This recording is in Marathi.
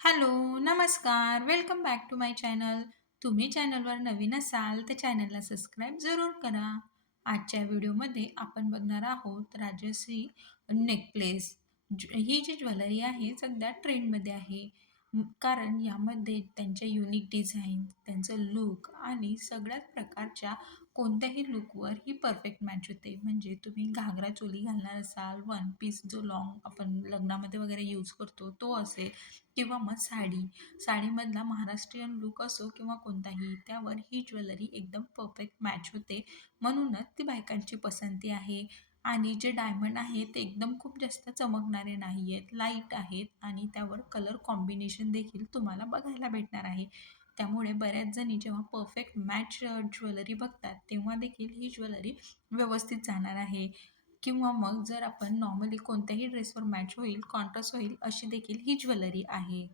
हॅलो, नमस्कार. Welcome back to my channel. तुम्ही चॅनलवर नवीन असाल तर चॅनलला सबस्क्राईब जरूर करा. आजच्या व्हिडिओमध्ये आपण बघणार आहोत राजश्री नेकलेस. ही जी ज्वेलरी आहे सध्या ट्रेंडमध्ये आहे. कारण यामध्ये त्यांच्या युनिक डिझाईन, त्यांचं लूक आणि सगळ्याच प्रकारच्या कोणत्याही लूकवर ही परफेक्ट मॅच होते. म्हणजे तुम्ही घागरा चोली घालणार असाल, वन पीस जो लाँग आपण लग्नामध्ये वगैरे यूज करतो तो असेल किंवा मग साडी. साडीमधला महाराष्ट्रीयन लूक असो किंवा कोणताही, त्यावर ही ज्वेलरी एकदम परफेक्ट मॅच होते. म्हणूनच ती बायकांची पसंती आहे. आणि जे डायमंड आहेत ते एकदम खूप जास्त चमकणारे नाही आहेत, लाइट आहेत आणि त्यावर कलर कॉम्बिनेशन देखील तुम्हाला बघायला भेटणार आहे. त्यामुळे बऱ्याच जणी जेव्हा परफेक्ट मॅच ज्वेलरी बघतात, तेव्हा देखील ही ज्वेलरी व्यवस्थित जाणार आहे. किंवा मग जर आपण नॉर्मली कोणत्याही ड्रेसवर मॅच होईल, कॉन्ट्रास्ट होईल अशी देखील ही ज्वेलरी आहे.